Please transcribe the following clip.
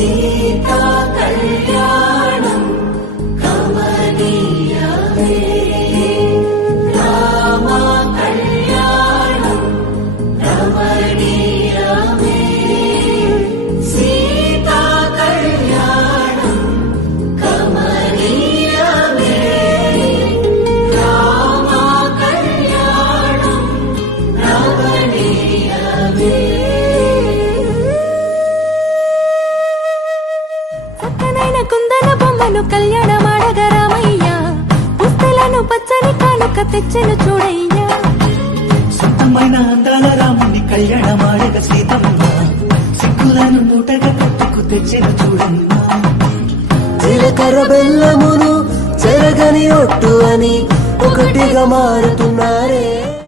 సీతా కళ్యాణం కమనీయమే రామ కళ్యాణం రమణీయమే సీతా కళ్యాణం కమనీయమే రామ కళ్యాణం రమణీయమే చక్కనైన కుందన బొమ్మను కళ్యాణమాడగ రామయ్య పుస్తలను పచ్చని కానుక తెచ్చెను చూడయ్యా సొంతమైన అందాల రాముని కళ్యాణమాడగ సీతమ్మ సిగ్గులను మూటగా కట్టుకు తెచ్చిన చూడమ్మా జీలకర్ర బెల్లమును చెరగని ఒట్టు అని ఒకటిగా మారుతున్నారే